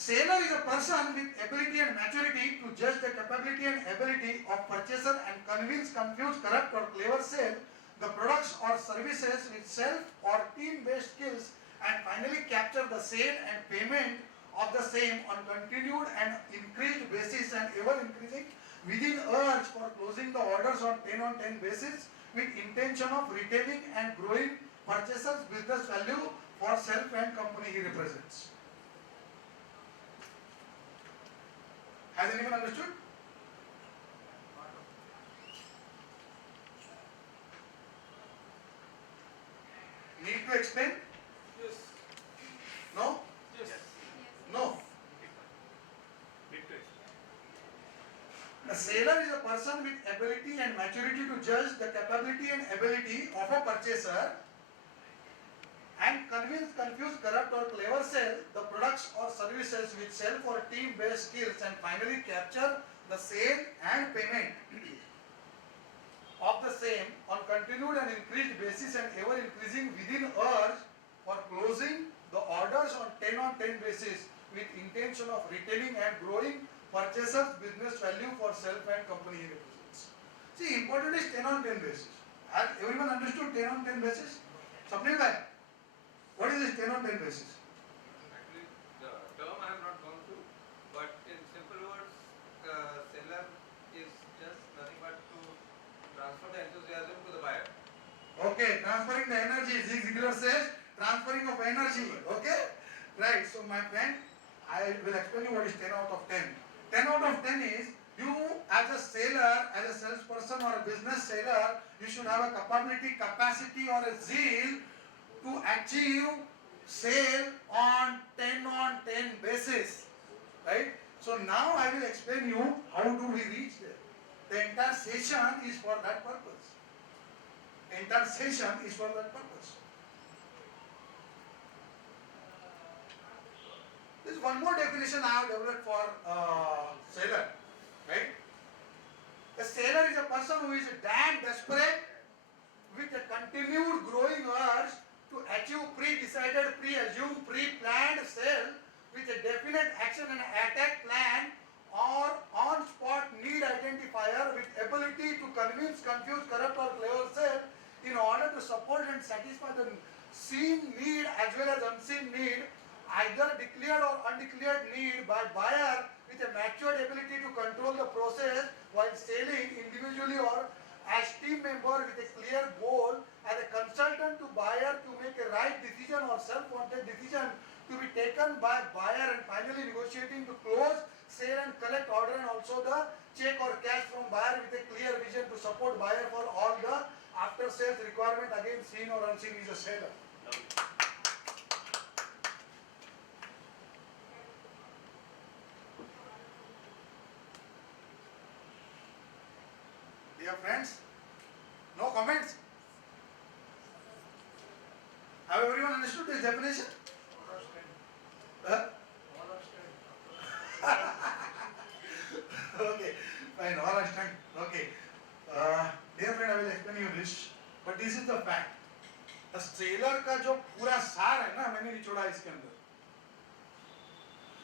Seller is a person with ability and maturity to judge the capability and ability of purchaser and convince, confuse, corrupt or clever sell the products or services with self or team-based skills and finally capture the sale and payment of the same on continued and increased basis and ever increasing within urge for closing the orders on 10 basis with intention of retaining and growing purchasers business value for self and company he represents. Has anyone understood? Need to explain? Yes. No? Yes. No. A seller is a person with ability and maturity to judge the capability and ability of a purchaser and convince, confuse, corrupt or clever sell the products or services with self or team-based skills and finally capture the sale and payment of the same on continued and increased basis and ever increasing within urge for closing the orders on 10 basis with intention of retaining and growing purchasers business value for self and company he represents. See, important is 10 basis. Has everyone understood 10 basis? Something like what is this 10 basis? Actually, the term I have not gone through, but in simple words, seller is just nothing but to transfer the enthusiasm to the buyer. Okay, transferring the energy. Zig Ziglar says transferring of energy. Okay, right. So my friend, I will explain you what is 10 out of 10. 10 out of 10 is you as a seller, as a salesperson or a business seller, you should have a capability, capacity or a zeal to achieve sale on 10 basis, right? So now I will explain you how do we reach there. The entire session is for that purpose. The entire session is for that purpose. There is one more definition I have developed for seller, right? A seller is a person who is damn desperate with a continued growing urge to achieve pre-decided, pre-assumed, pre-planned sale with a definite action and attack plan or on-spot need identifier with ability to convince, confuse, corrupt or clever sale in order to support and satisfy the seen need as well as unseen need, either declared or undeclared need by buyer with a matured ability to control the process while selling individually or as team member with a clear goal, as a consultant to buyer to make a right decision or self-wanted decision to be taken by buyer and finally negotiating to close, sale and collect order and also the check or cash from buyer with a clear vision to support buyer for all the after sales requirement again seen or unseen is a seller. Dear friends, no comments? Have everyone understood this definition? Okay, fine, all understand. Okay. Dear friend, I will explain you this, but this is the fact. The seller का जो पूरा सार है ना, मैंने निचोड़ा इसके अंदर.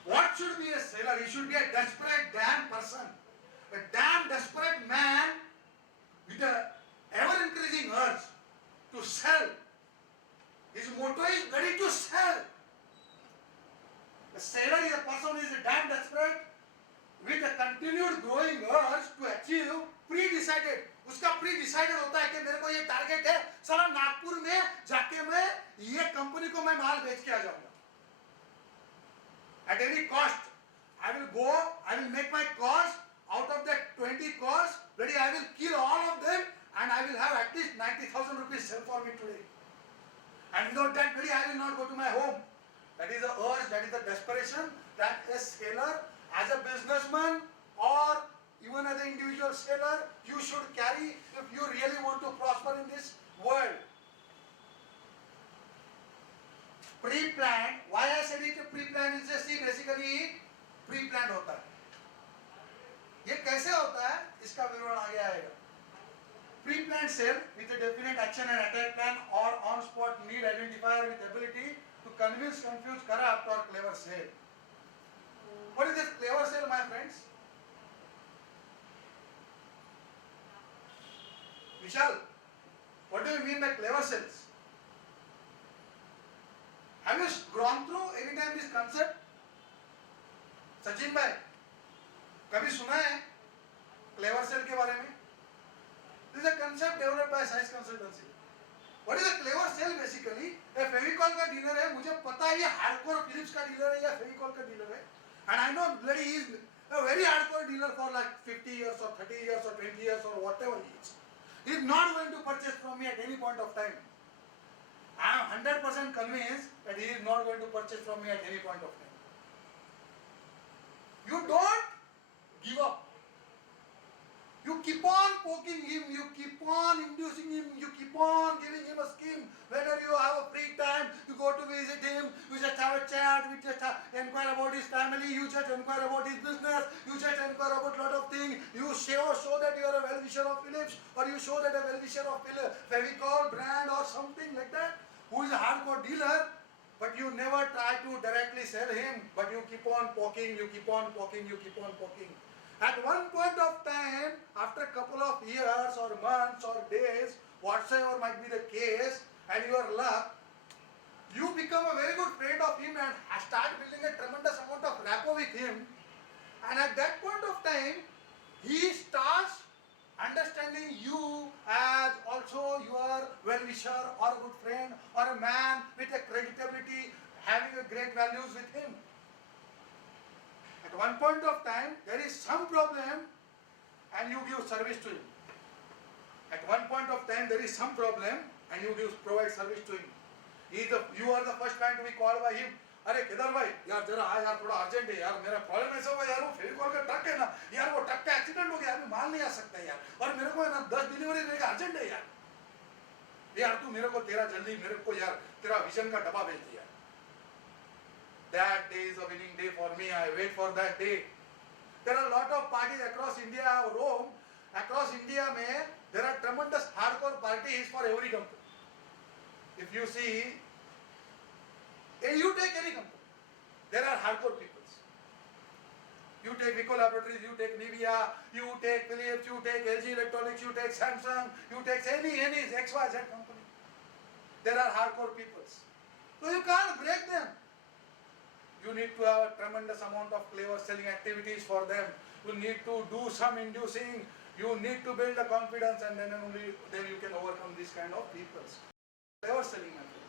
What should be a seller? He should be a desperate damn person, a damn desperate man with a ever increasing urge to sell. His motto is ready to sell. The seller is a person who is damn desperate with a continued growing urge to achieve pre-decided. उसका pre-decided होता है कि मेरे को ये target है, साला नागपुर में जाके मैं ये कंपनी को मैं माल बेच के आ जाऊंगा. At any cost, I will go, I will make my cost out of that 20 costs, ready, I will kill all of them and I will have at least 90,000 rupees sell for me today. And without that, ready, I will not go to my home. That is the urge, that is the desperation that a seller, as a businessman or even as an individual seller, you should carry if you really want to prosper in this world. Pre-planned, why I said it pre-planned is just basically pre-planned होता है. ये कैसे होता है इसका विवरण आगे आएगा. Pre-planned sale with a definite action and attack plan or on-spot need identifier with ability to convince, confuse, corrupt or clever sale. What is this clever sale, my friends? Vishal, what do you mean by clever sales? Have you gone through any time this concept? Sachin भाई, कभी सुना है clever cell के बारे में? This is a concept developed by Science Consultancy. What is a clever sale basically? A Fevicol का dealer है, मुझे पता है ये हार्डकोर फिलिप्स का डीलर है या फेविकॉल का डीलर है, and I know bloody he is a very hardcore dealer for like 50 years or 30 years or 20 years or whatever he is. He is not going to purchase from me at any point of time. I am 100% convinced that he is not going to purchase from me at any point of time. You don't give up. You keep on poking him, you keep on inducing him, you keep on giving him a scheme. Whenever you have a free time, you go to visit him, you just have a chat, you just inquire about his family, you just inquire about his business, you just inquire about lot of things. You show that you are a well-wisher of Philips, or you show that a well-wisher of Fevicol brand or something like that, who is a hardcore dealer, but you never try to directly sell him, but you keep on poking, you keep on poking, you keep on poking. At one point of time, after a couple of years or months or days, whatsoever might be the case, and your luck, you become a very good friend of him and start building a tremendous amount of rapport with him. And at that point of time, he starts understanding you as also your well-wisher or a good friend or a man with a creditability, having a great values with him. At one point of time, there is some problem and you give service to him. At one point of time, there is some problem and you provide service to him. You are the first man to be called by him. अरे केदार भाई यार जरा आ यार थोड़ा urgent है यार, मेरा problem ऐसा हुआ यार, वो फेविकॉल का ट्रक है ना यार, वो ट्रक का एक्सीडेंट हो गया, अभी माल नहीं आ सकता यार, और मेरे को है ना 10 डिलीवरी देने का अर्जेंट है यार, यार तू मेरे को तेरा जल्दी मेरे को यार तेरा विजन का डब्बा भेज दिया. That day is a winning day for me. I wait for that day. There are a lot of parties across India, Rome, across India में there are tremendous hardcore parties for every company. If you see, you take any company, there are hardcore people. You take Vico Laboratories, you take Nivea, you take Philips, you take LG Electronics, you take Samsung, you take any XYZ company. There are hardcore people. So you can't break them. You need to have a tremendous amount of clever selling activities for them. You need to do some inducing. You need to build the confidence, and then only then you can overcome these kind of people. Clever selling method.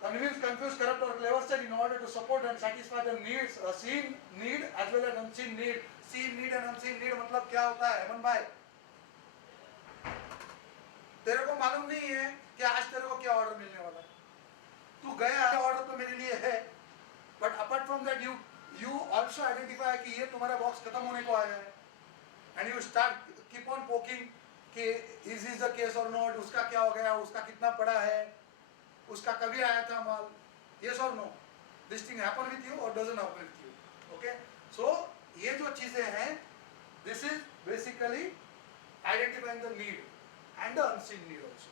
Convince, confuse, corrupt, or clever sell in order to support and satisfy the needs, seen need as well as unseen need. Seen need and unseen need मतलब क्या होता है हेमंत भाई? तेरे को मालूम नहीं है कि आज तेरे को क्या ऑर्डर मिलने वाला है. तू गया ऑर्डर तो मेरे लिए है, but apart from that you also identify कि ये तुम्हारा बॉक्स खत्म होने को आया है, and you start keep on poking कि इज द केस और नॉट, उसका क्या हो गया, उसका कितना पड़ा है, उसका कभी आया था माल, यस और no, this thing happen with you और doesn't happen with you. Okay, so ये जो चीजें हैं, this is basically identifying the need and the unseen need also.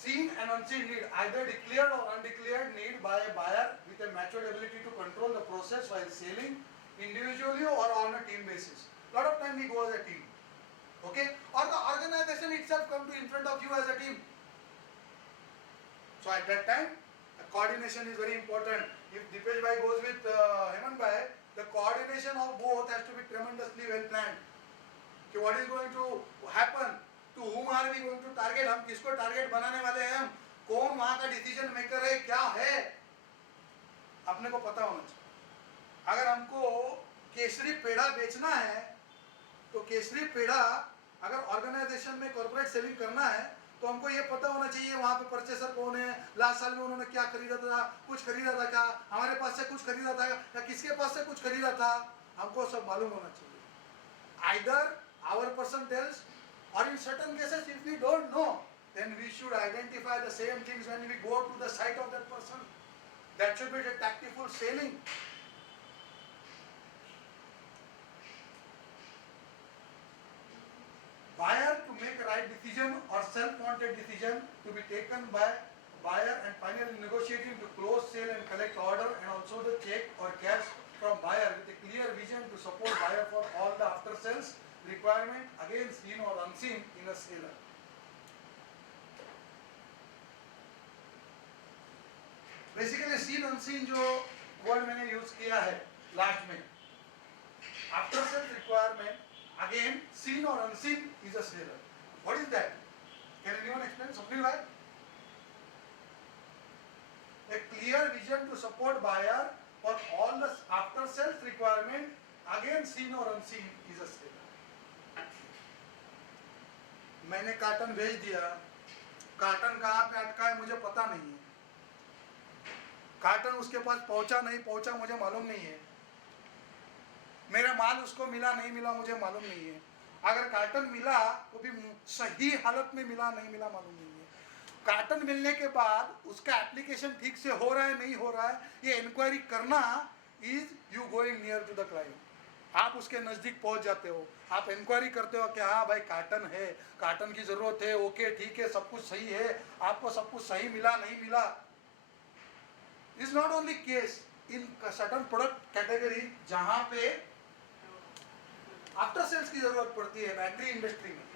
Seen and unseen need, either declared or undeclared need by a buyer with a matured ability to control the process while selling individually or on a team basis. Lot of time we go as a team, okay, or the organization itself come to in front of you as a team. So at that time, the coordination is very important. If Dipesh bhai goes with Hemant bhai, the coordination of both has to be tremendously well planned. Okay, what is going to happen? To whom are we going to target? हम किसको target बनाने वाले हैं, हम कौन वहां का decision maker है, क्या है, अपने को पता होना चाहिए. अगर हमको केसरी पेड़ा बेचना है, तो केसरी पेड़ा अगर ऑर्गेनाइजेशन में कॉर्पोरेट सेलिंग करना है, तो हमको ये पता होना चाहिए वहां पे परचेसर कौन है, लास्ट साल में उन्होंने क्या खरीदा था, कुछ खरीदा था क्या, हमारे पास से कुछ खरीदा था या किसके पास से कुछ खरीदा था, हमको सब मालूम होना चाहिए. Either our person tells, or in certain cases if we don't know, then we should identify the same things when we go to the site of that person. That should be the tactful selling. Buyer to make right right decision or self-wanted decision to be taken by buyer and finally negotiating to close sale and collect order and also the check or cash from buyer with a clear vision to support buyer for all the after sales requirement again seen or unseen in a seller. Basically seen unseen जो word मैंने use किया है last में, after sale requirement again seen और unseen is a seller. What is that? Can anyone explain? Something like a clear vision to support buyer for all the after sales requirement again seen or unseen is a seller. मैंने carton भेज दिया, carton कहाँ पे अटका है मुझे पता नहीं है, कार्टन उसके पास पहुंचा नहीं पहुंचा मुझे मालूम नहीं है, मेरा माल उसको मिला नहीं मिला मुझे मालूम नहीं है, अगर कार्टन मिला तो भी सही हालत में मिला नहीं मिला मालूम नहीं है. कार्टन मिलने के बाद उसका एप्लीकेशन ठीक से हो रहा है नहीं हो रहा है ये इंक्वायरी करना is you going near to the client. आप उसके नज़दीक पहुंच जाते हो, आप इंक्वायरी करते हो कि हाँ भाई कार्टन है, कार्टन की ज़रूरत है, ओके ठीक है, सब कुछ सही है, आपको सब कुछ सही मिला नहीं मिला. Is not only case in certain product category जहाँ पे आफ्टर सेल्स की ज़रूरत पड़ती है. बैटरी इंडस्ट्री में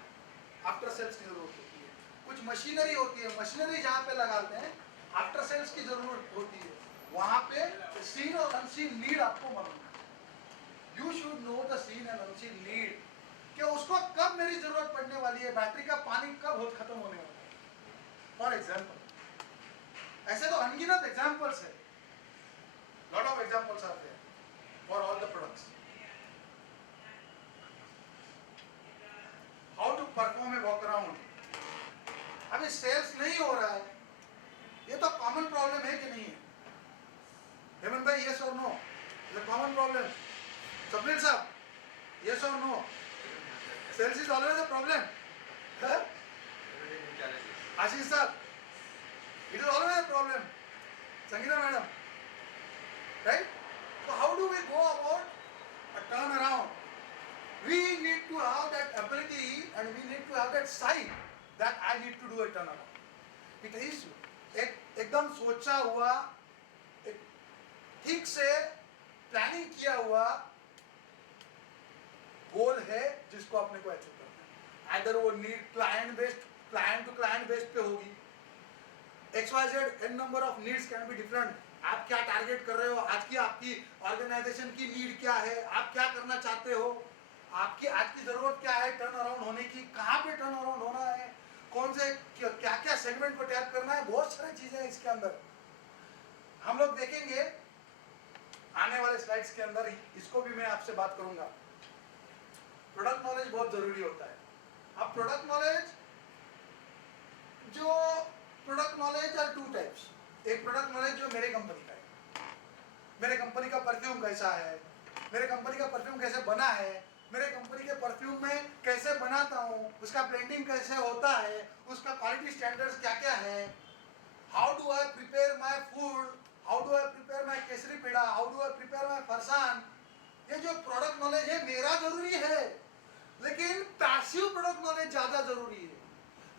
आफ्टर सेल्स की ज़रूरत होती है, कुछ मशीनरी होती है, मशीनरी जहाँ पे लगाते हैं आफ्टर सेल्स की ज़रूरत होती है, वहाँ पे सीन और अनसीन नीड आपको मालूम है. You should know the seen and unseen need कि उसको कब मेरी जरूरत पड़ने वाली है, बैटरी का पानी कब खत्म होने वाला है. फॉर एग्जाम्पल, ऐसे तो अनगिनत एग्जाम्पल्स है, लॉट ऑफ एग्जाम्पल्स आते हैं for all the products. How to perform a walk around. अभी सेल्स नहीं हो रहा है, ये तो कॉमन प्रॉब्लम है कि नहीं है? हेमंत भाई यस और नो? ये common problem. Sapnil sir, yes or no? Sales is always a problem. Huh? Ashish sir, it is always a problem. Sangeeta madam, right? So how do we go about a turnaround? We need to have that ability and we need to have that sight that I need to do a turnaround. It is एकदम सोचा हुआ, ठीक से planning किया हुआ गोल है जिसको अपने को अचीव करना है. आइदर वो need client based, client to client based पे होगी. XYZ n number of needs can be different. आप क्या टारगेट कर रहे हो, आज की आपकी ऑर्गेनाइजेशन की नीड क्या है, आप क्या करना चाहते हो, आपकी आज की जरूरत क्या है टर्न अराउंड होने की, कहाँ पे टर्न अराउंड होना है, कौन से क्या क्या सेगमेंट को टैप करना है, बहुत सारी चीजें हैं इसके अंदर. हम लोग देखेंगे आने वाले स्लाइड्स के अंदर ही, इसको भी मैं आपसे बात करूंगा. प्रोडक्ट नॉलेज बहुत जरूरी होता है. अब product knowledge are two types. एक प्रोडक्ट नॉलेज जो मेरे कंपनी का है, मेरे कंपनी का परफ्यूम कैसा है, मेरे कंपनी का परफ्यूम कैसे बना है, मेरे कंपनी के परफ्यूम में कैसे बनाता हूँ, उसका ब्लेंडिंग कैसे होता है, उसका क्वालिटी स्टैंडर्ड्स क्या क्या है, how do I prepare my food, how do I prepare my Kesari peda, how do I prepare my farsan. ये जो प्रोडक्ट नॉलेज है मेरा जरूरी है, लेकिन पैसिव प्रोडक्ट नॉलेज ज्यादा जरूरी है.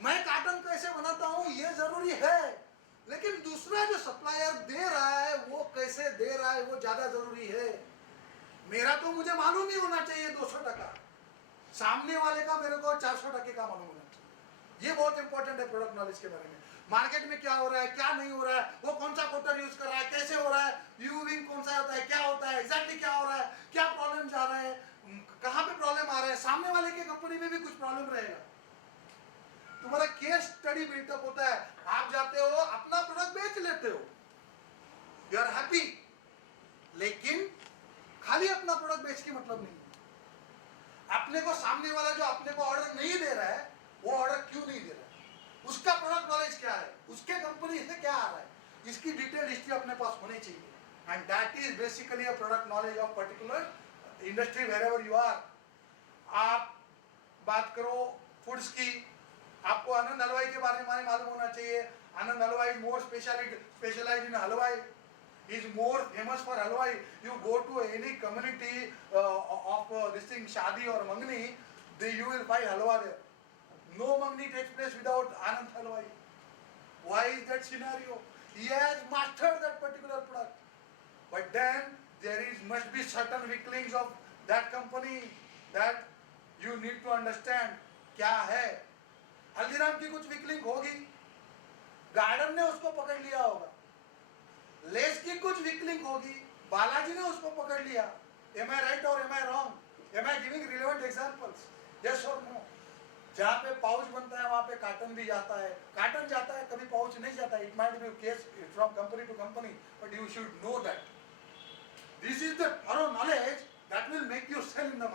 मैं कार्टन कैसे बनाता हूँ ये जरूरी है, लेकिन दूसरा जो सप्लायर दे रहा है वो कैसे दे रहा है वो ज्यादा जरूरी है. मेरा तो मुझे मालूम ही होना चाहिए 200 टका, सामने वाले का मेरे को 400 टके का मालूम होना चाहिए. ये बहुत इंपॉर्टेंट है प्रोडक्ट नॉलेज के बारे में. मार्केट में क्या हो रहा है क्या नहीं हो रहा है, वो कौन सा कोटर यूज कर रहा है, कैसे हो रहा है, यूविंग कौन सा होता है, क्या होता है, एग्जैक्टली क्या हो रहा है, क्या प्रॉब्लम जा रहा है, कहाँ पे प्रॉब्लम आ रहा है. सामने वाले के कंपनी में भी कुछ प्रॉब्लम रहेगा. तुम्हारा केस स्टडी बिल्टअप होता है, आप जाते हो अपना प्रोडक्ट बेच लेते हो, यू आर हैप्पी, लेकिन खाली अपना प्रोडक्ट बेच के मतलब नहीं. अपने को सामने वाला जो अपने को ऑर्डर नहीं दे रहा है वो ऑर्डर क्यों नहीं दे रहा है, उसका प्रोडक्ट नॉलेज क्या है, उसके कंपनी से क्या आ रहा है, इसकी डिटेल हिस्ट्री अपने पास होनी चाहिए. And that is basically a product knowledge of particular industry wherever you are. आप बात करो फूड्स की, आपको आनंद हलवाई के बारे में मालूम होना चाहिए. आनंद हलवाई इज मोर स्पेशलाइज्ड इन हलवाई, is more famous for halwai. You go to any community of this thing shadi or mangni, you will find halwa there. No Mangni takes place without Anand Halwai. Why is that scenario? He has mastered that particular product. But then there is must be certain weaklings of that company that you need to understand क्या है. हल्दीराम की कुछ weakling होगी, garden ने उसको पकड़ लिया होगा. लेस की कुछ वीकलिंग होगी, बालाजी ने उसको पकड़ लिया. Am I right or am I wrong? Am I giving relevant examples? Yes or no? जहाँ पे पाउच बनता है वहाँ पे काटन भी जाता है, काटन जाता है कभी पाउच नहीं जाता. It might be a case from company to company, but you should know that. This is the thorough knowledge that will make you sell in the market.